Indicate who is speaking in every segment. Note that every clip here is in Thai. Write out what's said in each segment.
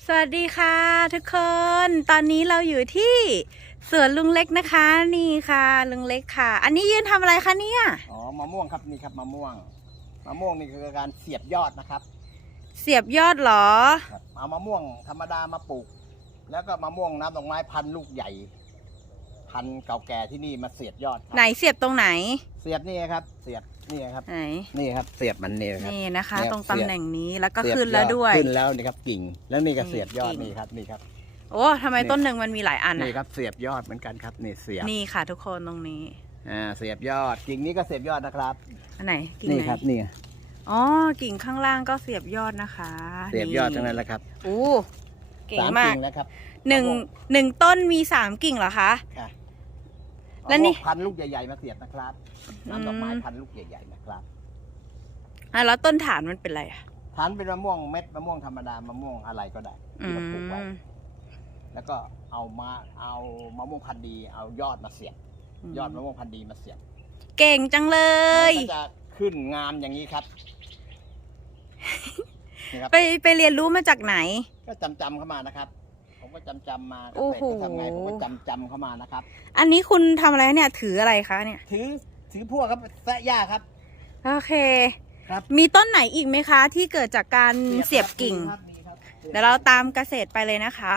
Speaker 1: สวัสดีค่ะทุกคนตอนนี้เราอยู่ที่สวนลุงเล็กนะคะนี่ค่ะลุงเล็กค่ะอันนี้ยืนทำอะไรคะเนี่ย
Speaker 2: มะม่วงครับนี่ครับมะม่วงนี่คือการเสียบยอดนะครับ
Speaker 1: เสียบยอดเหรอ
Speaker 2: เอามะม่วงธรรมดามาปลูกแล้วก็มะม่วงน้ำดอกไม้พันธุ์ลูกใหญ่พันธุ์เก่าแก่ที่นี่มาเสียบยอด
Speaker 1: ไหนเสียบตรงไหน
Speaker 2: เสียบนี่ครับเสียบนี่ครับ
Speaker 1: ไหน
Speaker 2: นี่ครับเสียบมันนี่ครับ
Speaker 1: นี่นะคะตรงตำแหน่งนี้แล้วก็ขึ้นแล้วด้วย
Speaker 2: ขึ้นแล้วนี่ครับกิ่งแล้วนี่ก็เสียบยอดนี่ครับ
Speaker 1: โอ้ทำไมต้นหนึ่งมันมีหลายอัน
Speaker 2: นี่ครับเสียบยอดเหมือนกันครับนี่เสียบ
Speaker 1: นี่ค่ะทุกคนตรงนี้
Speaker 2: เสียบยอดกิ่งนี้ก็เสียบยอดนะครับ
Speaker 1: อันไหนกิ่งไหน
Speaker 2: นี่ครับนี่
Speaker 1: อ๋อกิ่งข้างล่างก็เสียบยอดนะคะ
Speaker 2: เสียบยอดทั้งนั้นแหละครับ
Speaker 1: โอ้เก่งมาก
Speaker 2: นะครับ
Speaker 1: หนึ่งต้นมี3 กิ่งเหรอคะ
Speaker 2: ค่ะ
Speaker 1: แล้วนี่
Speaker 2: พันธุ์ลูกใหญ่ๆมาเสียบนะครับน้ำดอกไม้พันธุ์ลูกใหญ่ๆนะครับ
Speaker 1: แล้วต้นฐานมันเป็นอะไร
Speaker 2: ฐานเป็นมะม่วงเม็ดมะม่วงธรรมดามะม่วงอะไรก็ได้ที่เราปลูกไว้แล้วก็เอามะม่วงพันธุ์ดีเอายอดมาเสียบยอดมะม่วงพันธุ์ดีมาเสียบ
Speaker 1: เก่งจังเลย
Speaker 2: ก็จะขึ้นงามอย่างนี้ครับ
Speaker 1: ไปเรียนรู้มาจากไหน
Speaker 2: ก็จำเข้ามานะครับผมก็จำมาโอ้โหทำไงผมก็จำเข้ามานะครับ
Speaker 1: อันนี้คุณทำอะไรเนี่ยถืออะไรคะเนี่ย
Speaker 2: ถือพวกครับแซะหญ้าครับ
Speaker 1: โอเคครับมีต้นไหนอีกไหมคะที่เกิดจากการเสียบกิ่งเดี๋ยวเราตามเกษตรไปเลยนะคะ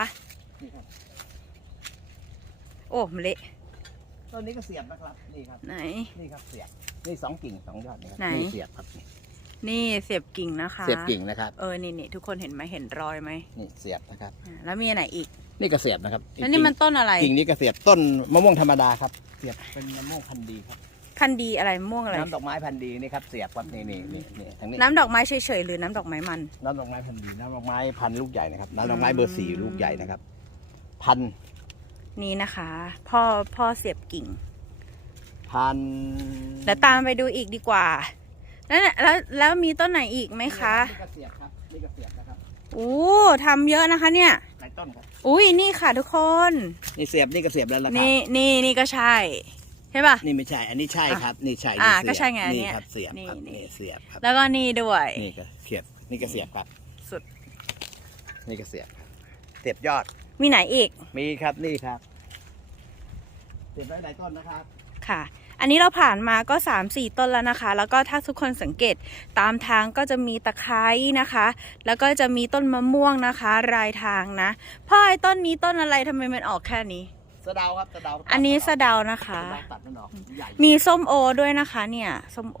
Speaker 1: โอ้มเละ
Speaker 2: ต้นนี้ก็เสียบนะครับนี่ครับ
Speaker 1: ไหน
Speaker 2: นี่ครับเสียบนี่2 กิ่ง2 ยอดนี่ครับ
Speaker 1: นี่
Speaker 2: เสียบครับ
Speaker 1: นี่เสียบกิ่งนะคะ
Speaker 2: เสียบกิ่งนะครับ
Speaker 1: นี่ทุกคนเห็นไหมเห็นรอยไหม
Speaker 2: นี่เสียบนะครับ
Speaker 1: แล้วมีอะไรอีก
Speaker 2: นี่ก็เสียบนะครับ
Speaker 1: แล้วนี่มันต้นอะไร
Speaker 2: กิ่งนี้ก็เสียบต้นมะม่วงธรรมดาครับเสียบเป็นมะม่วงพันธุ์ดีครับ
Speaker 1: พันธุ์ดีอะไรม่วงอะไร
Speaker 2: น้ำดอกไม้พันธุ์ดีนี่ครับเสียบครับนี่ทางนี้
Speaker 1: น้ำดอกไม้เฉยๆหรือน้ำดอกไม้มัน
Speaker 2: น้ำดอกไม้พันธุ์ดีน้ำดอกไม้พันธุ์ลูกใหญ่นะครับน้ำดอกไม้เบอร์4ลูกใหญ่นะครับพันธุ์
Speaker 1: นี้นะคะพ่อเสียบกิ่ง
Speaker 2: พัน
Speaker 1: แล้วตามไปดูอีกดีกว่าแล้วมีต้นไหนอีกไหมคะ
Speaker 2: นี่ก็เสียบครับนี่ก็เสียบนะครับ
Speaker 1: ทำเยอะนะคะเนี่ย
Speaker 2: หลายต้นครับ
Speaker 1: อุ้ยนี่ค่ะทุกคน
Speaker 2: นี่เสียบนี่ก็เสียบแล้วล่ะครับ
Speaker 1: นี่ก็ใช่ใช่ป่ะ
Speaker 2: นี่ไม่ใช่อันนี้ใช่ครับนี่ใช่
Speaker 1: ก็ใช่ไง
Speaker 2: นี่ครับเสียบครับนี่เสียบครับ
Speaker 1: แล้วก็นี่ด้วย
Speaker 2: นี่ก็เสียบนี่ก็เสียบครับ
Speaker 1: สุด
Speaker 2: นี่ก็เสียบยอด
Speaker 1: มีไหนอีก
Speaker 2: มีครับนี่ครับเสียบไว้หลายต้นนะครับ
Speaker 1: ค่ะอันนี้เราผ่านมาก็ 3-4 ต้นแล้วนะคะแล้วก็ถ้าทุกคนสังเกตตามทางก็จะมีตะไคร้นะคะแล้วก็จะมีต้นมะม่วงนะคะรายทางนะพ่อไอ้ต้นนี้ต้นอะไรทำไมมันออกแค่นี้
Speaker 2: สะเดาครับสะเดา
Speaker 1: อันนี้สะเดานะคะ
Speaker 2: ตัดมันออก
Speaker 1: มีส้มโอด้วยนะคะเนี่ยส้มโอ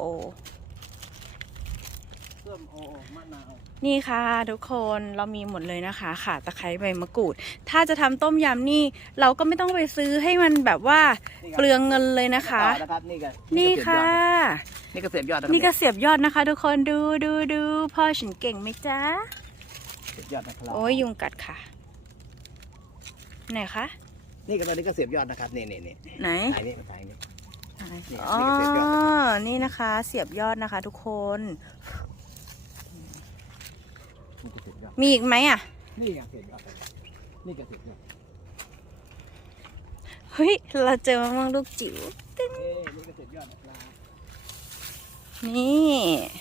Speaker 2: มะนาว
Speaker 1: นี่ค่ะทุกคนเรามีหมดเลยนะคะข่าตะไคร้ใบมะกรูดถ้าจะทำต้มยำนี่เราก็ไม่ต้องไปซื้อให้มันแบบว่าเปลืองเงินเลยนะคะนี่ค่ะ
Speaker 2: นี่ก็เสียบยอด
Speaker 1: นี่ก็เสียบยอดนะคะทุกคนดูพ่อฉันเก่งไหมจ๊ะ
Speaker 2: เสียบยอดนะครับ
Speaker 1: โอ้ยยุงกัดค่ะไหนคะ
Speaker 2: นี่ก็ตอนนี้ก็เสียบยอดนะครับนี่
Speaker 1: ไหน
Speaker 2: นี่
Speaker 1: อ๋อนี่นะคะเสียบยอดนะคะทุกคนมีอีกไหม
Speaker 2: นี่เสียบยอดนี่ก็เสียบยอด
Speaker 1: เฮ้ยเราเจอมะม่วงลูกจิ๋ว
Speaker 2: นี่ก็เสียบยอดนะครับ
Speaker 1: นี่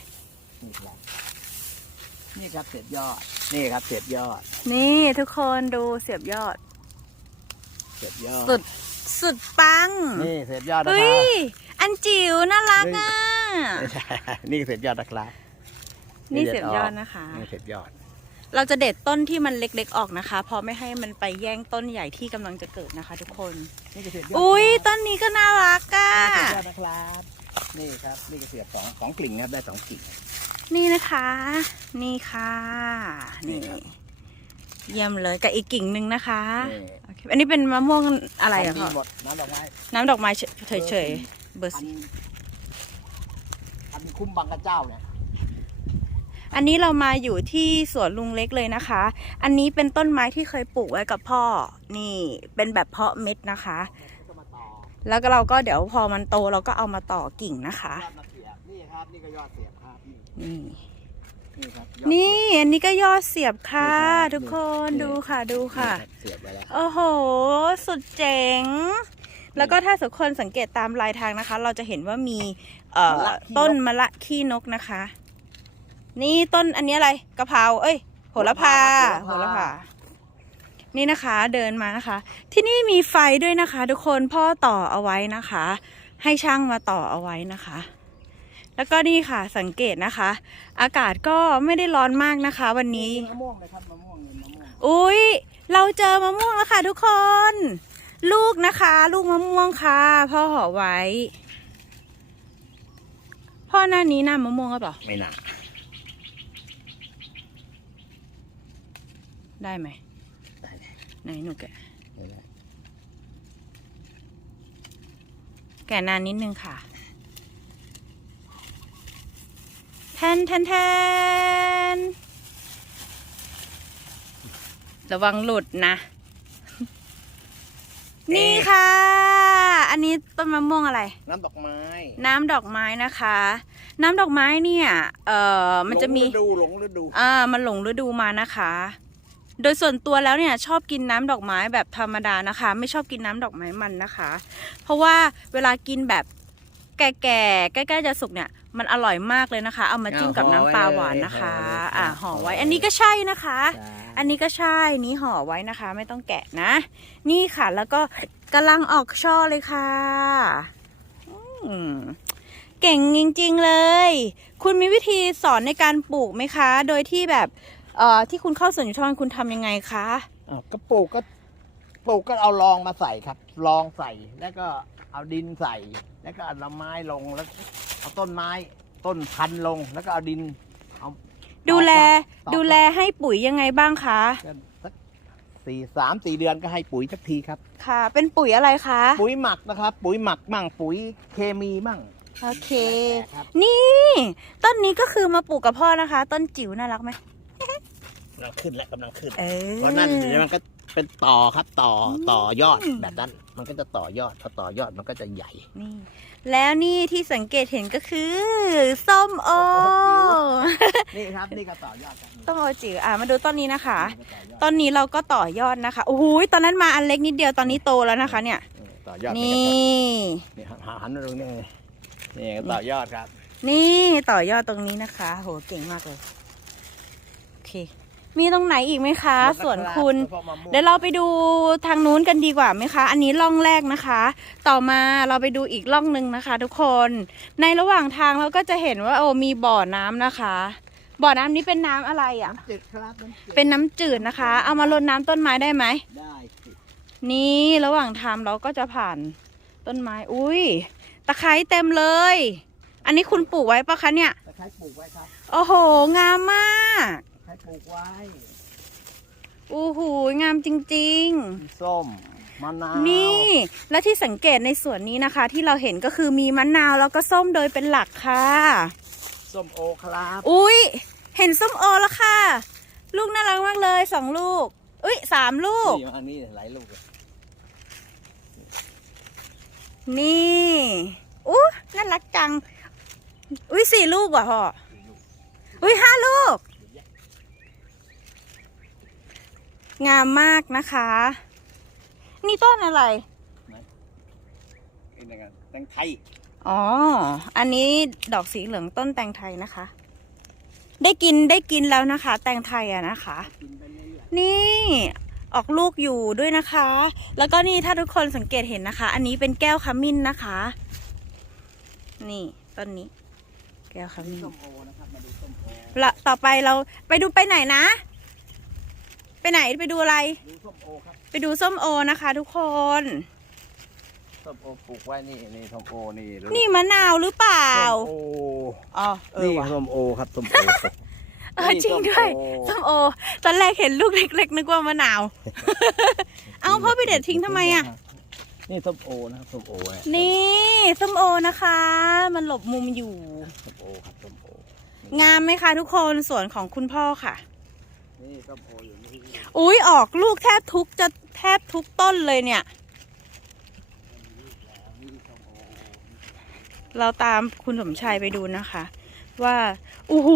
Speaker 2: ครับเสียบยอดนี่ครับเสียบยอด
Speaker 1: นี่ทุกคนดูเสียบยอดสุดปัง
Speaker 2: นี่เสียบยอดนะครับ
Speaker 1: เฮ้ยอันจิ๋วน่ารัก
Speaker 2: นี่เสียบยอดนะครับ
Speaker 1: นี่เสียบยอดนะคะ
Speaker 2: นี่เสียบยอด
Speaker 1: เราจะเด็ดต้นที่มันเล็กๆออกนะคะเพราะไม่ให้มันไปแย่งต้นใหญ่ที่กำลังจะเกิดนะคะทุกคนอุ้ยต้นนี้ก็น่ารัก
Speaker 2: นะครับนี่ครับนี่ก็เสียบ2 กิ่งครับได้2 กิ่ง
Speaker 1: นี่นะคะนี่ค่ะนี่เยี่ยมเลยกับอีกกิ่งหนึ่งนะคะอันนี้เป็นมะม่วงอะไรอะคะน้ำดอกไม้เฉยๆเบอร์4
Speaker 2: อันคุ้มบางกระเจ้าเนี่ย
Speaker 1: อันนี้เรามาอยู่ที่สวนลุงเล็กเลยนะคะอันนี้เป็นต้นไม้ที่เคยปลูกไว้กับพ่อนี่เป็นแบบเพาะเม็ดนะคะแล้วก็เราก็เดี๋ยวพอมันโตเราก็เอามาต่อกิ่งนะคะ
Speaker 2: นี่ครับนี่ก็ยอดเสียบครับ
Speaker 1: นี่อันนี้ก็ยอดเสียบค่ะทุกคนดูค่ะ
Speaker 2: เสียบไปแล้ว
Speaker 1: โอ้โหสุดเจ๋งแล้วก็ถ้าทุกคนสังเกตตามลายทางนะคะเราจะเห็นว่ามีต้นมะละขี้นกนะคะนี่ต้นอันนี้อะไรกะเพราโหระพานี่นะคะเดินมานะคะ ที่นี่มีไฟด้วยนะคะทุกคนพ่อต่อเอาไว้นะคะ ให้ช่างมาต่อเอาไว้นะคะ แล้วก็นี่ค่ะสังเกตนะคะ อากาศก็ไม่ได้ร้อนมากนะคะ วันนี้
Speaker 2: มะม่วงเลยครับมะม่วงมะม่วง
Speaker 1: อุ๊ยเราเจอมะม่วงแล้วค่ะทุกคน ลูกนะคะ ลูกมะม่วงค่ะพ่อห่อไว้ พ่อหน้านี้หน้ามะม่วงหรือเปล่า
Speaker 2: ไม่น่า
Speaker 1: ได้ไหม
Speaker 2: ได้เลย
Speaker 1: ไหนหนูแกะ
Speaker 2: ไม่ได้
Speaker 1: แกะนานนิดนึงค่ะแทนแทนแทนระวังหลุดนะ นี่ค่ะ อันนี้ต้นมะม่วงอะไร
Speaker 2: น้ำดอกไม้
Speaker 1: น้ำดอกไม้นะคะ น้ำดอกไม้เนี่ยมันจะมี
Speaker 2: หลงฤดู
Speaker 1: มันหลงฤดูมานะคะ โดยส่วนตัวแล้วเนี่ยชอบกินน้ำดอกไม้แบบธรรมดานะคะ ไม่ชอบกินน้ำดอกไม้มันนะคะ เพราะว่าเวลากินแบบแก่ๆใกล้ๆจะสุกเนี่ยมันอร่อยมากเลยนะคะ เอามาจิ้มกับน้ำปลาหวานนะคะห่อไว้ อันนี้ก็ใช่นะคะ อันนี้ก็ใช่นี้ห่อไว้นะคะ ไม่ต้องแกะนะ นี่ค่ะแล้วก็กำลังออกช่อเลยค่ะเก่งจริงๆเลย คุณมีวิธีสอนในการปลูกไหมคะ โดยที่แบบที่คุณเข้าสวนอยู่ช่องคุณทำยังไงคะ
Speaker 2: ก็ปลูกก็เอารองมาใส่ครับรองใส่แล้วก็เอาดินใส่ แล้วก็เอาลำไม้ลงแล้วเอาต้นไม้ต้นพันธุ์ลงแล้วก็เอาดินเอา
Speaker 1: ดูแล
Speaker 2: ต่อ
Speaker 1: ดูแลให้ปุ๋ยยังไงบ้างคะ
Speaker 2: ก็สัก3-4 เดือนก็ให้ปุ๋ยสักทีครับ
Speaker 1: ค่ะ เป็นปุ๋ยอะไรคะ
Speaker 2: ปุ๋ยหมักนะครับ ปุ๋ยหมักมั่งปุ๋ยเคมีมั่ง
Speaker 1: โอเค
Speaker 2: ครับ
Speaker 1: นี่ต้นนี้ก็คือมาปลูกกับพ่อนะคะ ต้นจิ๋วน่ารักไหม
Speaker 2: กำลังขึ้นแล้วกำลังขึ้น
Speaker 1: เออ
Speaker 2: เพราะนั่นเดี๋ยวมันก็เป็นต่อครับต่อยอดแบบนั้น มันก็จะต่อยอดพอต่อยอดมันก็จะใหญ่
Speaker 1: นี่แล้วนี่ที่สังเกตเห็นก็คือส้มโอ
Speaker 2: นี่ครับนี่ก็ต่อยอดครับ
Speaker 1: ส้มโอจิ๋วมาดูต้นนี้นะคะ
Speaker 2: นี่ก็ต่อยอด
Speaker 1: ต้นนี้เราก็ต่อยอดนะคะโอ้โหตอนนั้นมาอันเล็กนิดเดียวตอนนี้โตแล้วนะคะ เนี่ย
Speaker 2: ต่อยอด
Speaker 1: นี่
Speaker 2: นี่หันมาตรงนี้นี่ก็ต่อยอดครับ
Speaker 1: นี่ต่อยอดตรงนี้นะคะโหเก่งมากเลยโอเค มีตรงไหนอีกไหมคะส่วนคุณ เดี๋ยวเราไปดูทางนู้นกันดีกว่าไหมคะ อันนี้ร่องแรกนะคะ ต่อมาเราไปดูอีกร่องหนึ่งนะคะ ทุกคน ในระหว่างทางเราก็จะเห็นว่าโอ้มีบ่อน้ำนะคะ บ่อน้ำนี้เป็นน้ำอะไรอ่ะ
Speaker 2: จืดครับน้ำจืด
Speaker 1: เป็นน้ำจืดนะคะ เอามารดน้ำต้นไม้ได้ไหม
Speaker 2: ได้สิ
Speaker 1: นี่ระหว่างทางเราก็จะผ่านต้นไม้ อุ้ยตะไคร้เต็มเลย อันนี้คุณปลูกไว้ปะคะเนี่ย
Speaker 2: ตะไคร้ปลูกไว้ครับ
Speaker 1: โอ้โห งามมาก
Speaker 2: ตะไคร้ปลูกไว้
Speaker 1: โอ้โหงามจริง ๆ
Speaker 2: ส้มมะนาว
Speaker 1: นี่และที่สังเกตในสวนนี้นะคะ ที่เราเห็นก็คือมีมะนาวแล้วก็ส้มโดยเป็นหลักค่ะ
Speaker 2: ส้มโอครับ
Speaker 1: อุ้ยเห็นส้มโอแล้วค่ะ ลูกน่ารักมากเลย2 ลูกอุ้ย3 ลูก
Speaker 2: นี่อันนี้หลายลูกเลย
Speaker 1: นี่อู้น่ารักจังอุ้ย4 ลูกว่ะพ่ออุ้ย5 ลูก งามมากนะคะ นี่ต้นอะไร
Speaker 2: นี่นะครับแตงไทย
Speaker 1: อ๋อ อันนี้ดอกสีเหลืองต้นแตงไทยนะคะ ได้กินแล้วนะคะ แตงไทยอะนะคะ
Speaker 2: กินไปเรื่อย
Speaker 1: นี่ออกลูกอยู่ด้วยนะคะ แล้วก็นี่ถ้าทุกคนสังเกตเห็นนะคะ อันนี้เป็นแก้วขมิ้นนะคะ นี่ต้นนี้ แก้วข
Speaker 2: ๆ
Speaker 1: มิ้น
Speaker 2: ส้มโอนะครับมาดูส้มโอ
Speaker 1: ละต่อไปเราไปไหนนะ ไปไหนไปดูอะไร
Speaker 2: ดูส้มโอครับ
Speaker 1: ไปดูส้มโอนะคะ ทุกคน
Speaker 2: ส้มโอปลูกไว้นี่ส้มโอนี่ลูก
Speaker 1: นี่มะนาวหรือเปล่า
Speaker 2: ส้มโอ
Speaker 1: อ๋อ
Speaker 2: นี่
Speaker 1: ว่ะ
Speaker 2: ส้มโอครับส้มโอ
Speaker 1: จริงด้วยส้มโอ ตอนแรกเห็นลูกเล็กๆนึกว่ามะนาว เอาพ่อไปเด็ดทิ้งทำไมอ่ะ
Speaker 2: นี่ส้มโอนะครับส้มโอเนี่ย
Speaker 1: นี่ส้มโอนะคะ มันหลบมุมอยู่
Speaker 2: ส้มโอครับส้มโอ
Speaker 1: งามไหมคะทุกคนสวนของคุณพ่อค่ะ
Speaker 2: นี่ส้มโออยู่นี่
Speaker 1: อุ้ยออกลูกแทบทุกต้นเลยเนี่ย เราตามคุณสมชายไปดูนะคะ ว่าโอ้โห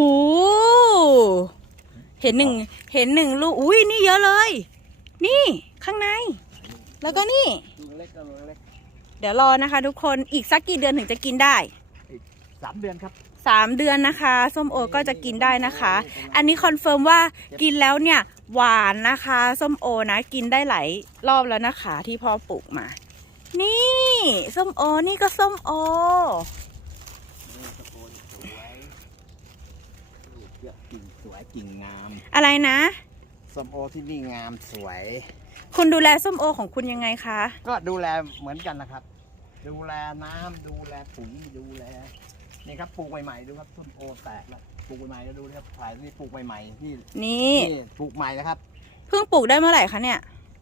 Speaker 1: เห็นหนึ่งลูกอุ้ยนี่เยอะเลย นี่ข้างใน แล้วก็นี่
Speaker 2: ลูกเล็กก็ลูกเล็ก
Speaker 1: เดี๋ยวรอนะคะ ทุกคนอีกสักกี่เดือนถึงจะกินได้
Speaker 2: 3 เดือนครับ
Speaker 1: 3 เดือนนะคะส้มโอก็จะกินได้นะคะ อันนี้คอนเฟิร์มว่ากินแล้วเนี่ยหวานนะคะส้มโอนะกินได้หลายรอบแล้วนะคะ ที่พ่อปลูกมา นี่ส้มโอนี่ก็ส้มโอ
Speaker 2: นี่ตะโกนสวยลูกเยอะกิ่งสวยกิ่งงาม
Speaker 1: อะไรนะ
Speaker 2: ส้มโอที่นี่งามสวย
Speaker 1: คุณดูแลส้มโอของคุณยังไงคะ
Speaker 2: ก็ดูแลเหมือนกันนะครับ ดูแลน้ำดูแลปุ๋ยดูแลนี่ครับปลูกใหม่ๆดูครับส้มโอแตกแล้วปลูกใหม่ๆแล้วดูนะครับถ่ายนี่ปลูกใหม่ๆนี่
Speaker 1: นี่
Speaker 2: ปลูกใหม่นะครับ
Speaker 1: เพิ่งปลูกได้เมื่อไหร่คะเนี่ย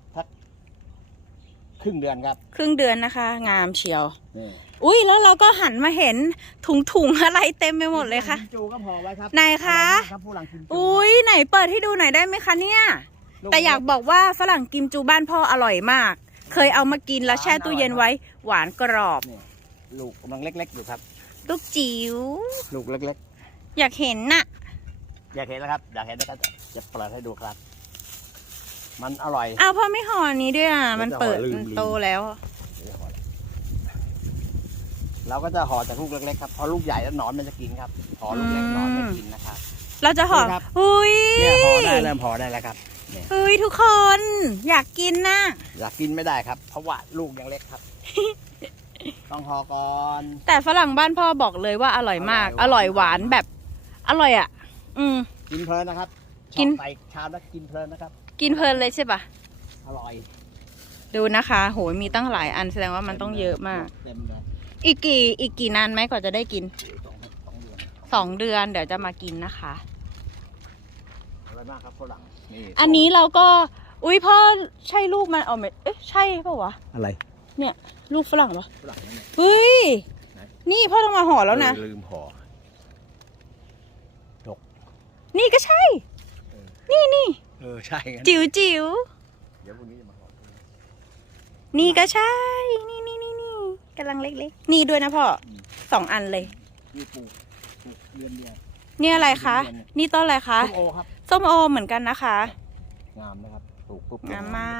Speaker 2: ครึ่งเดือนครับ
Speaker 1: ครึ่งเดือนนะคะ งามเชียว
Speaker 2: นี่
Speaker 1: อุ้ยแล้วเราก็หันมาเห็นถุงอะไรเต็มไปหมดเลยค่ะ
Speaker 2: กิมจูก็พอไว้ครับ
Speaker 1: ไหนคะ
Speaker 2: อร่อยมากครับผู้หลังกิมจู
Speaker 1: อุ้ยไหนเปิดให้ดูหน่อยได้ไหมคะเนี่ย
Speaker 2: ลู
Speaker 1: แต่อยากบอกว่าฝรั่งกิมจูบ้านพ่ออร่อยมาก เคยเอามากินแล้วแช่ตู้เย็นไว้ หวานกรอบ
Speaker 2: นี่ลูกกำลังเล็กๆอยู่ครับ
Speaker 1: ลูกจิ๋ว
Speaker 2: ลูกเล็ก
Speaker 1: อยากเห็นน่ะ
Speaker 2: ๆ อยากเห็นแล้วครับ อยากเห็นนะครับจะเปิดให้ดูครับ มันอร่อย
Speaker 1: เอาพ่อไม่ห่อนี้ด้วยอ่ะ มันเปิด
Speaker 2: ลืม
Speaker 1: มันโตแล้ว
Speaker 2: เราก็จะห่อจากลูกเล็กๆครับพอลูกใหญ่แล้วหนอนมันจะกินครับห่อลูกเล็กหนอนไม่กินนะครับ
Speaker 1: เราจะห่อ
Speaker 2: นี่ครับ
Speaker 1: อุ้ย
Speaker 2: เนี่ยห่อได้เริ่มห่อได้แล้วครับเนี่ย
Speaker 1: อุ้ยทุกคน อยากกินน่ะ
Speaker 2: อยากกินไม่ได้ครับ เพราะว่าลูกยังเล็กครับ ต้องห่อก่อน
Speaker 1: แต่ฝรั่งบ้านพ่อบอกเลยว่าอร่อยมาก อ
Speaker 2: อร่
Speaker 1: ร่อ
Speaker 2: อย ย
Speaker 1: หวานแบบ อร่อยอ่ะ อืม
Speaker 2: กินเพลินนะครับ
Speaker 1: กิน
Speaker 2: ชอบใส่ชามแล้วกินเพลินนะครับ
Speaker 1: กินเพลินเลยใช่ปะ
Speaker 2: อร่อย
Speaker 1: ดูนะคะ โหมีตั้งหลายอันแสดงว่ามันต้องเยอะมาก
Speaker 2: เต็มเลย
Speaker 1: อีกกี่นานไหมกว่าจะได้กิน
Speaker 2: 2 เดือน
Speaker 1: 2 เดือนเดี๋ยวจะมากินนะคะ
Speaker 2: อร่อยมากครับฝรั่งนี่
Speaker 1: อันนี้เราก็ อุ้ยพ่อใช่ลูกมันเอาไหมเอ๊ะใช่ปะวะ
Speaker 2: อะไร
Speaker 1: เนี่ย ลูกฝรั่งปะ
Speaker 2: ฝรั่งนั่นเนี่ย
Speaker 1: เฮ้ย
Speaker 2: ไหน
Speaker 1: นี่พ่อต้องมาห่อแล้วนะ
Speaker 2: ลืมห่อ
Speaker 1: นี่ก็ใช่ นี่
Speaker 2: ใช่งั้น
Speaker 1: จิ๋ว
Speaker 2: เดี๋ยวพรุ่งนี้จะมาห่อ
Speaker 1: นี่ก็ใช่ นี่กำลังเล็กๆ นี่ด้วยนะพ่อ 2 อันเลย
Speaker 2: นี่ปลูกเดือนเดียว
Speaker 1: นี่อะไรคะ นี่ต้นอะไรคะ
Speaker 2: ส้มโอครับ
Speaker 1: ส้มโอเหมือนกันนะคะ
Speaker 2: งามนะครับปลูกปุ๊บ
Speaker 1: งามมาก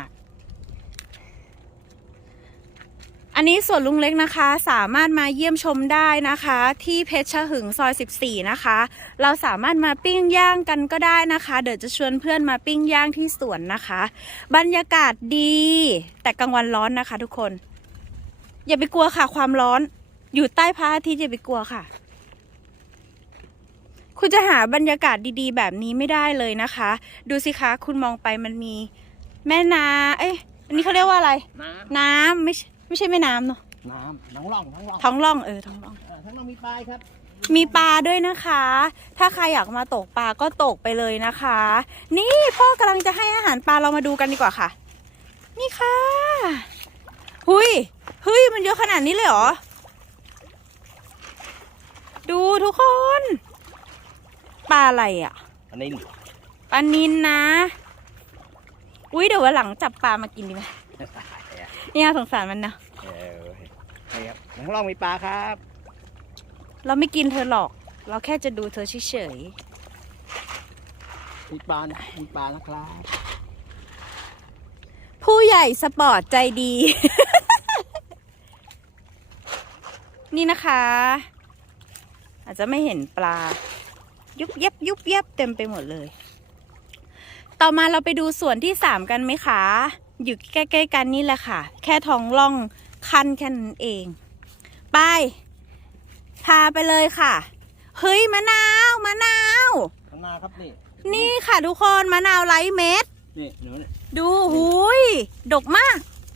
Speaker 1: อันนี้สวนลุงเล็กนะคะ สามารถมาเยี่ยมชมได้นะคะ ที่เพชรหึงซอย 14 นะคะ เราสามารถมาปิ้งย่างกันก็ได้นะคะ เดี๋ยวจะชวนเพื่อนมาปิ้งย่างที่สวนนะคะ บรรยากาศดี แต่กลางวันร้อนนะคะ ทุกคน อย่าไปกลัวค่ะความร้อน อยู่ใต้พระอาทิตย์อย่าไปกลัวค่ะ คุณจะหาบรรยากาศดีๆ แบบนี้ไม่ได้เลยนะคะ ดูสิคะ คุณมองไปมันมีแม่น้ำเอ้ยอันนี้เขาเรียกว่าอะไร น้ำไม่ใช่แม่น้ำเนาะ
Speaker 2: น้ำท้องร่อง
Speaker 1: ท้องร่องท้องร่อง
Speaker 2: ท้องร่องมีปลายครับ
Speaker 1: มีปลาด้วยนะคะ ถ้าใครอยากมาตกปลาก็ตกไปเลยนะคะ นี่พ่อกำลังจะให้อาหารปลาเรามาดูกันดีกว่าค่ะ นี่ค่ะเฮ้ยมันเยอะขนาดนี้เลยเหรอ ดูทุกคน ปลาอะไรอ่ะ
Speaker 2: อันนี้
Speaker 1: ปลานิลนะ อุ้ยเดี๋ยววันหลังจับปลามากินดีไหมเนี่ยสงสารมันนะ
Speaker 2: นี่ครับท้องร่องมีปลาครับ
Speaker 1: เราไม่กินเธอหรอก เราแค่จะดูเธอเฉย
Speaker 2: มีปลานะครับ
Speaker 1: ๆผู้ใหญ่สปอร์ตใจดี นี่นะคะ อาจจะไม่เห็นปลา ยุบยับเต็มไปหมดเลย ต่อมาเราไปดูส่วนที่3กันไหมคะ อยู่ใกล้ๆกันนี่แหละค่ะ แค่ท้องร่องคันแค่นั้นเอง ไปพาไปเลยค่ะ เฮ้ยมะนาว
Speaker 2: ข้างหน้าครับนี่
Speaker 1: นี่ค่ะทุกคนมะนาวไร้เม็ด
Speaker 2: นี่หนูนี่
Speaker 1: ดูหุยดกมาก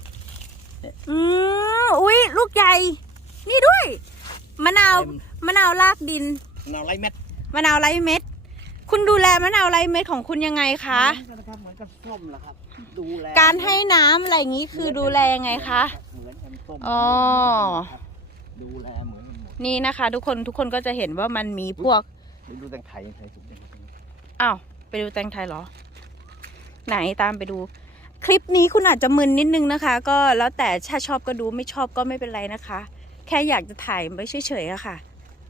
Speaker 1: อุ้ยลูกใหญ่ นี่ด้วย มะนาวรากดิน
Speaker 2: มะนาวไร้เม็ด
Speaker 1: มะนาวไร้เม็ด คุณดูแลมะนาวไร้เม็ดของคุณยังไงคะ
Speaker 2: เหมือนกันนะครับเหมือนกับส้มแหละครับดูแล
Speaker 1: การให้น้ำอะไรอย่างนี้คือดูแลยังไงคะ
Speaker 2: เหมือนกันส้ม
Speaker 1: อ๋อ
Speaker 2: ดูแลเหมือนกันหมด
Speaker 1: นี่นะคะ ทุกคนก็จะเห็นว่ามันมีพวก
Speaker 2: ดูแตงไทยสุดเลย
Speaker 1: อ้าวไปดูแตงไทยเหรอ ไหนตามไปดู คลิปนี้คุณอาจจะมึนนิดนึงนะคะ ก็แล้วแต่ถ้าชอบก็ดูไม่ชอบก็ไม่เป็นไรนะคะ แค่อยากจะถ่ายไว้เฉยๆอะค่ะ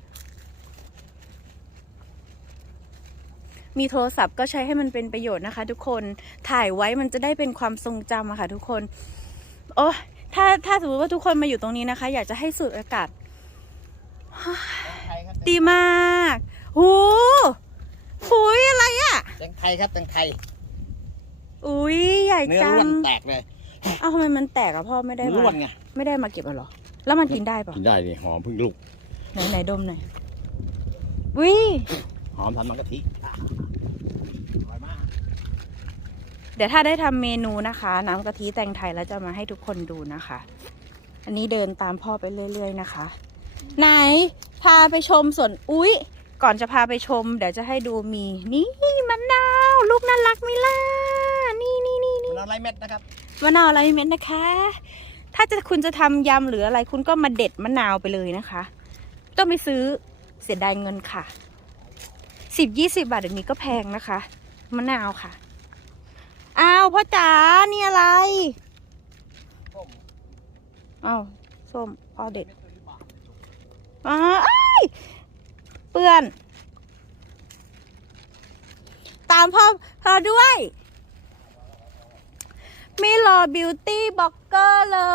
Speaker 1: มีโทรศัพท์ก็ใช้ให้มันเป็นประโยชน์นะคะ ทุกคนถ่ายไว้มันจะได้เป็นความทรงจำอะค่ะ ทุกคนโอ้ถ้าสมมติว่าทุกคนมาอยู่ตรงนี้นะคะ อยากจะให้สูดอากาศ ดีมากหูยอะไรอะ
Speaker 2: แตงไทยครับแตงไทย
Speaker 1: อุ้ยใหญ่
Speaker 2: เนื้อ
Speaker 1: จั
Speaker 2: ร่วน
Speaker 1: ง
Speaker 2: แตกเลย
Speaker 1: เอ้าทำไมมันแตกอะพ่อไม่ได้
Speaker 2: ร่
Speaker 1: มา
Speaker 2: วนไง
Speaker 1: ไม่ได้มาเก็บอะเหรอ แล้วมันกินได้ปะ
Speaker 2: กินได้ดิหอมพึ่งลูก
Speaker 1: ไหนดมหน่อยวิ
Speaker 2: หอมทำมันกะทิอร่อยมาก
Speaker 1: เดี๋ยวถ้าได้ทำเมนูนะคะ น้ำกะทิแตงไทยแล้วจะมาให้ทุกคนดูนะคะ อันนี้เดินตามพ่อไปเรื่อยๆนะคะ ไหนพาไปชมสวนอุ๊ยก่อนจะพาไปชม เดี๋ยวจะให้ดูมีนี่มะนาวลูกน่ารักไหมิล่ะนี่
Speaker 2: มันเอาไรเม็ดนะครับ
Speaker 1: มะนาวอะไรเม็ดนะคะ ถ้าคุณจะทำยำหรืออะไรคุณก็มาเด็ดมะนาวไปเลยนะคะต้องไปซื้อเสียดายเงินค่ะ10-20 บาทเดี๋ยวนี้ก็แพงนะคะมะนาวค่ะอ้าวพ่อจ๋านี่อะไรอ้าวส้มพ่อเด็ดอ้ายเปื้อน ตามพ่อด้วย ไม่รอบิวตี้บล็อกเกอร์เลย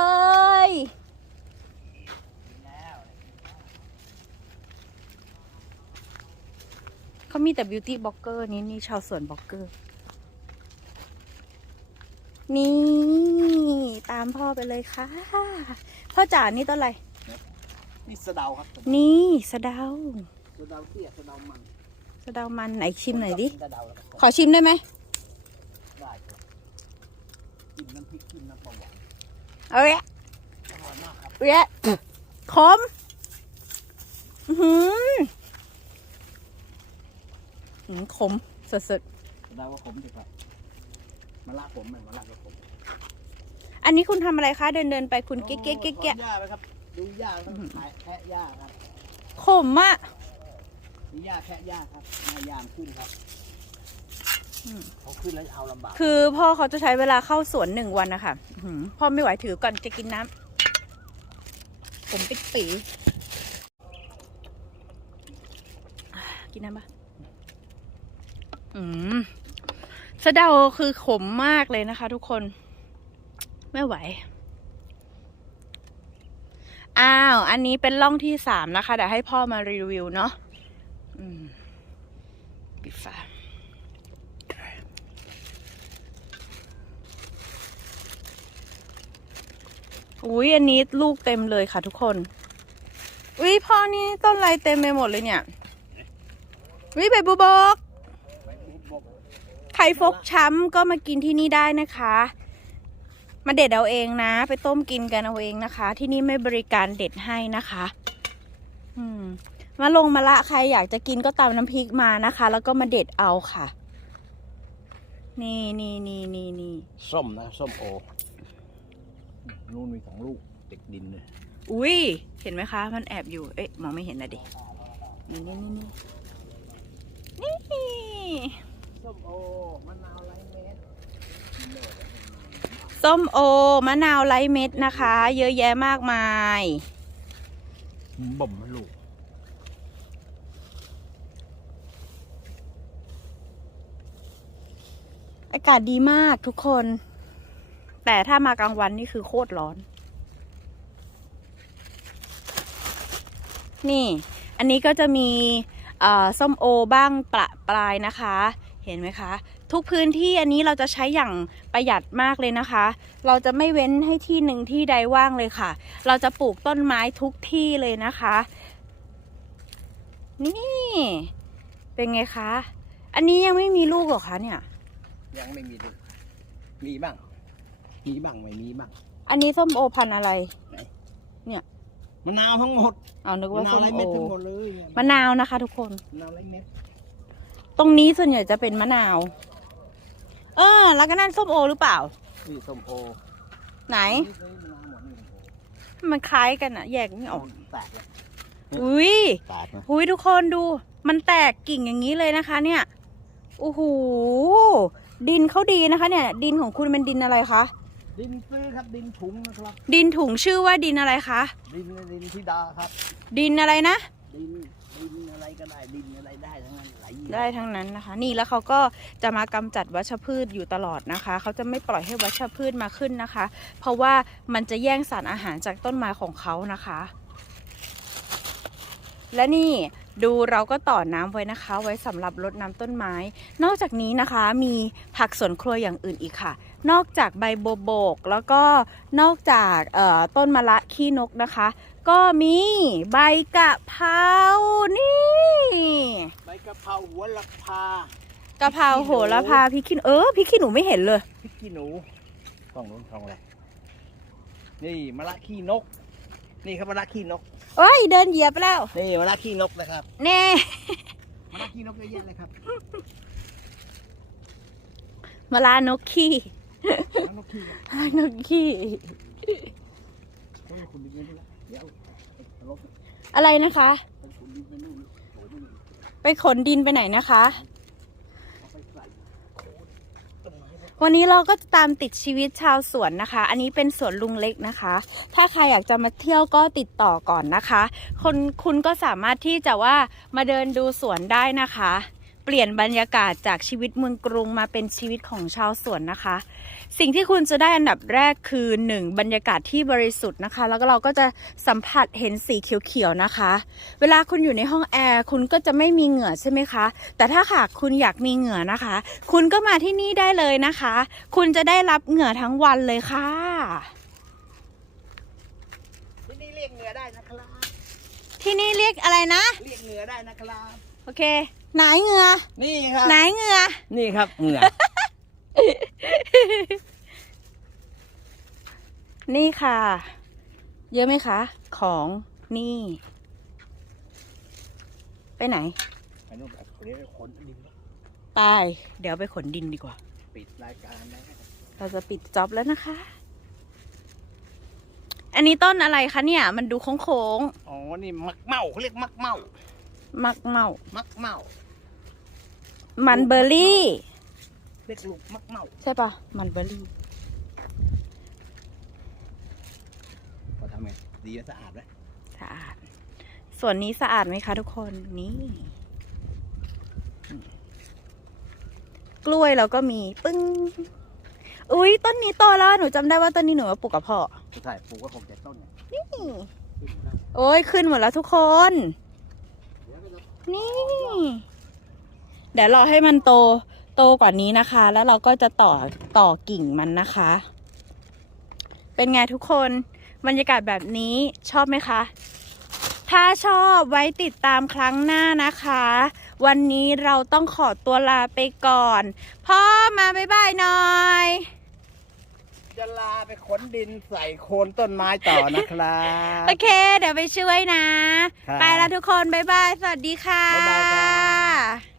Speaker 1: เขามีแต่บิวตี้บล็อกเกอร์นี่ชาวสวนบล็อกเกอร์ นี่ตามพ่อไปเลยค่ะ พ่อจ๋านี่ต้นอะไร
Speaker 2: นี่สะเดาครับ
Speaker 1: นี่สะเดา
Speaker 2: สะเดาเตี้ยสะเดามัน
Speaker 1: สะเดามันไหนชิมหน่อยดิ
Speaker 2: สะเดาแล้วก็
Speaker 1: ขอชิมได้ไหม
Speaker 2: ได้ครับกินน้ำพริกกินน้ำปลาหวาน
Speaker 1: เอาแยะ
Speaker 2: อร่อยมากครับ
Speaker 1: แยะขมอื้อหือขมสุด
Speaker 2: สะเดาว่าขมดีกว่ามาละผมมันมาละก็ขม
Speaker 1: ๆอันนี้คุณทำอะไรคะ เดินไปคุณเก๊ะ
Speaker 2: ถอนหญ้าไปครับดูหญ้าต้องขายแคะหญ้าครับ
Speaker 1: ขมอ่ะ
Speaker 2: มีหญ้าแคะหญ้าครับหน้ายามขึ้นครับเขาขึ้นแล้วเอาลำบาก
Speaker 1: คือพ่อเขาจะใช้เวลาเข้าสวน1 วันนะคะอื้อหือพ่อไม่ไหวถือก่อนจะกินน้ำผมปิดปีกินน้ำปะสะเดาคือขมมากเลยนะคะทุกคน ไม่ไหว อ้าว อันนี้เป็นร่องที่3นะคะเดี๋ยวให้พ่อมารีวิวเนาะปิดฝาอุ้ยอันนี้ลูกเต็มเลยค่ะทุกคน อุ้ยพ่อนี่ต้นอะไรเต็มไปหมดเลยเนี่ยอุ้ยใบบัวบกใครฟกช้ำก็มากินที่นี่ได้นะคะ มาเด็ดเอาเองนะ ไปต้มกินกันเอาเองนะคะ ที่นี่ไม่บริการเด็ดให้นะคะมาละใครอยากจะกินก็ตามน้ำพริกมานะคะ แล้วก็มาเด็ดเอาค่ะ นี่
Speaker 2: ส้มนะส้มโอนู่นมี2 ลูกติดดินเลย
Speaker 1: อุ้ยเห็นไหมคะ มันแอบอยู่ เอ๊ะมองไม่เห็นนะดินี่
Speaker 2: ส้มโอมะนาวไรเม็ด
Speaker 1: ส้มโอมะนาวไร้เม็ดนะคะ เยอะแยะมากมาย
Speaker 2: บ่มมะลูก
Speaker 1: อากาศดีมากทุกคน แต่ถ้ามากลางวันนี่คือโคตรร้อน นี่ อันนี้ก็จะมีส้มโอบ้างประปรายนะคะ เห็นไหมคะ ทุกพื้นที่อันนี้เราจะใช้อย่างประหยัดมากเลยนะคะ เราจะไม่เว้นให้ที่หนึ่งที่ใดว่างเลยค่ะ เราจะปลูกต้นไม้ทุกที่เลยนะคะ นี่เป็นไงคะ อันนี้ยังไม่มีลูกหรอคะเนี่ย
Speaker 2: ยังไม่มีลูกมีบ้างไม่มีบ้าง
Speaker 1: อันนี้ส้มโอพันธุ์อะไร
Speaker 2: มะนาวทั้งหมด
Speaker 1: เอานึก
Speaker 2: มะ
Speaker 1: ว่า
Speaker 2: นา
Speaker 1: ส้
Speaker 2: ว
Speaker 1: ม
Speaker 2: ไร
Speaker 1: โอ
Speaker 2: เม็ดทั้งหมดเลยเนี่ย
Speaker 1: มะนาวนะคะทุกคน
Speaker 2: มะนาวไรเม็ด
Speaker 1: ตรงนี้ส่วนใหญ่จะเป็นมะนาว แล้วก็นั่นส้มโอหรือเปล่า
Speaker 2: นี่ส้มโอ
Speaker 1: ไหน
Speaker 2: นี่มะนาวหมดนี่
Speaker 1: มันคล้ายกันอะแยกไม่ออก
Speaker 2: แตกเลย
Speaker 1: อุ้ย
Speaker 2: แตกนะ
Speaker 1: อุ้ยทุกคนดู มันแตกกิ่งอย่างนี้เลยนะคะ เนี่ยโอ้โหดินเขาดีนะคะ เนี่ย ดินของคุณเป็นดินอะไรคะ
Speaker 2: ดินซื้อครับดินถุงนะครับ
Speaker 1: ดินถุงชื่อว่าดินอะไรคะ
Speaker 2: ดินธิดาครับ
Speaker 1: ดินอะไรนะ
Speaker 2: ดินอะไรก็ได้ดินอะไรได้ทั้งนั้นหลายอย่าง
Speaker 1: ได้ทั้งนั้นนะคะ นี่แล้วเขาก็จะมากำจัดวัชพืชอยู่ตลอดนะคะ เขาจะไม่ปล่อยให้วัชพืชมาขึ้นนะคะ เพราะว่ามันจะแย่งสารอาหารจากต้นไม้ของเขานะคะ และนี่ดูเราก็ต่อน้ำไว้นะคะ ไว้สำหรับรดน้ำต้นไม้ นอกจากนี้นะคะมีผักสวนครัวอย่างอื่นอีกค่ะ นอกจากใบโบวบกแล้วก็นอกจากต้นมะระขี้นกนะคะ ก็มีใบกะเพรานี่
Speaker 2: ใบกะเพราหัวละพาก
Speaker 1: ะเพราโหระพาพริกขี้พริกขี้หนูไม่เห็นเลย
Speaker 2: พริกขี้หนูของนู้นของอะไรนี่มะระขี้นก นี่ครับมะระขี้นก
Speaker 1: โอ้ยเดินเหยียบไปแล้ว
Speaker 2: นี่มะระขี้นกนะครับ
Speaker 1: แน่
Speaker 2: มะระขี้นกเยอะแยะเลยครับ
Speaker 1: มะระนกขี้
Speaker 2: ทั้งนกขี้
Speaker 1: นกขี้
Speaker 2: โอ้ยคุณดินไม่ได้ละเดี๋ยวเอารถ
Speaker 1: อะไรนะคะ
Speaker 2: ไปคุณดินไปนู่นโอ้ยนู่น
Speaker 1: ไปขนดินไปไหนนะคะ
Speaker 2: เอาไปใส่โคนต้นไม้นะ
Speaker 1: วันนี้เราก็จะตามติดชีวิตชาวสวนนะคะ อันนี้เป็นสวนลุงเล็กนะคะ ถ้าใครอยากจะมาเที่ยวก็ติดต่อก่อนนะคะ คุณก็สามารถที่จะว่ามาเดินดูสวนได้นะคะ เปลี่ยนบรรยากาศจากชีวิตเมืองกรุงมาเป็นชีวิตของชาวสวนนะคะ สิ่งที่คุณจะได้อันดับแรกคือ 1. บรรยากาศที่บริสุทธิ์นะคะ แล้วก็เราก็จะสัมผัสเห็นสีเขียวๆนะคะ เวลาคุณอยู่ในห้องแอร์คุณก็จะไม่มีเหงื่อใช่ไหมคะ แต่ถ้าหากคุณอยากมีเหงื่อนะคะ คุณก็มาที่นี่ได้เลยนะคะ คุณจะได้รับเหงื่อทั้งวันเลยค่ะ
Speaker 2: ที่นี่เรียกเหนือได้นะครับ
Speaker 1: ที่นี่เรียกอะไรนะ
Speaker 2: เรียกเหนือได้นะครับ
Speaker 1: โอเคไหนเหงื่อ
Speaker 2: นี่ครับ
Speaker 1: ไหนเหงื่อ
Speaker 2: นี่ครับเหนือ
Speaker 1: นี่ค่ะ เยอะไหมคะ ของนี่ ไปไหน
Speaker 2: ไปนู่นไปเรียกขนดิน
Speaker 1: ไป เดี๋ยวไปขนดินดีกว่า
Speaker 2: ปิดรายการนะ
Speaker 1: เราจะปิดจ็อบแล้วนะคะ อันนี้ต้นอะไรคะเนี่ย มันดูโค้ง
Speaker 2: อ๋อ นี่มักเมาเขาเรียกมักเมา
Speaker 1: ๆมักเมา
Speaker 2: มักเมา
Speaker 1: มันเบอร์รี่
Speaker 2: เรียกลูกมักเมา
Speaker 1: ใช่ปะมันเบอร์รี่
Speaker 2: เขาทำไงดีและสะอาดไหม
Speaker 1: สะอาด ส่วนนี้สะอาดไหมคะทุกคน นี่ กล้วยเราก็มี ปึ้ง อุ๊ย ต้นนี้โตแล้ว หนูจำได้ว่าต้นนี้หนูมาปลูกกับพ่อ
Speaker 2: ใช่ปลูกก็คงจะต้นเนี่ย
Speaker 1: นี่
Speaker 2: ขึ้นแล้ว
Speaker 1: โอ้ยขึ้นหมดแล้วทุกคน
Speaker 2: เดี๋ยวก็จะ
Speaker 1: นี่ เดี๋ยวรอให้มันโตกว่านี้นะคะ แล้วเราก็จะต่อกิ่งมันนะคะ เป็นไงทุกคนบรรยากาศแบบนี้ชอบไหมคะ ถ้าชอบไว้ติดตามครั้งหน้านะคะ วันนี้เราต้องขอตัวลาไปก่อน พ่อมาบ๊ายบายหน่อย
Speaker 2: จะลาไปขนดินใส่โคนต้นไม้ต่อนะครับ
Speaker 1: โอเค เดี๋ยวไปช่วยนะ
Speaker 2: ครับ
Speaker 1: ไปแล้วทุกคนบ๊ายบาย สวัสดีค่ะ
Speaker 2: บ๊ายบายครับ